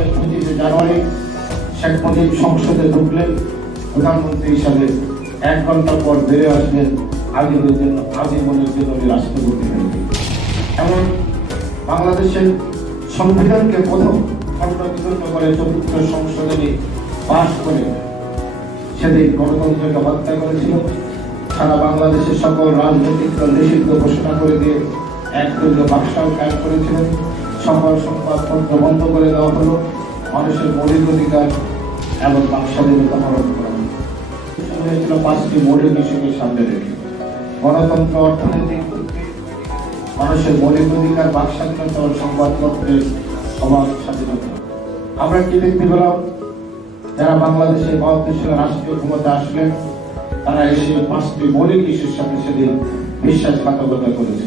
সালের 25 জানুয়ারি শেখ মুজিব সংসদে ঢুকলেন প্রধানমন্ত্রী হিসাবে। 1 ঘন্টা পর বেড়ে আসলেন আজীবনের জন্য রাষ্ট্রপতি হয়ে। এমন বাংলাদেশের সংবিধানকে প্রথম খণ্ডবিখণ্ড করে 4th সংশোধনী পাশ করে সেদিন গণতন্ত্রকে হত্যা করেছিল। সারা বাংলাদেশের সকল রাজনৈতিক দল নিষিদ্ধ ঘোষণা করে দিয়ে একদলীয় বাকশাল কায়েম করেছিলেন। সকল সংবাদপত্র বন্ধ করে দেওয়া হলো। মানুষের মৌলিক অধিকার এবং বাক স্বাধীনতা হরণ করা হলো। 5টি মৌলিক বিষয়কে সামনে রেখে গণতন্ত্র, অর্থনৈতিক মুক্তি, মানুষের মৌলিক অধিকার, বাক স্বাধীনতা ও সংবাদপত্রের সবার স্বাধীনতা। আমরা কি দেখতে পেলাম? যারা বাংলাদেশের 72 সালে রাষ্ট্রীয় ক্ষমতা আসলেন, তারা এসে 5টি মৌলিক ইস্যুর সাথে সেদিন বিশ্বাসঘাতকতা করেছে।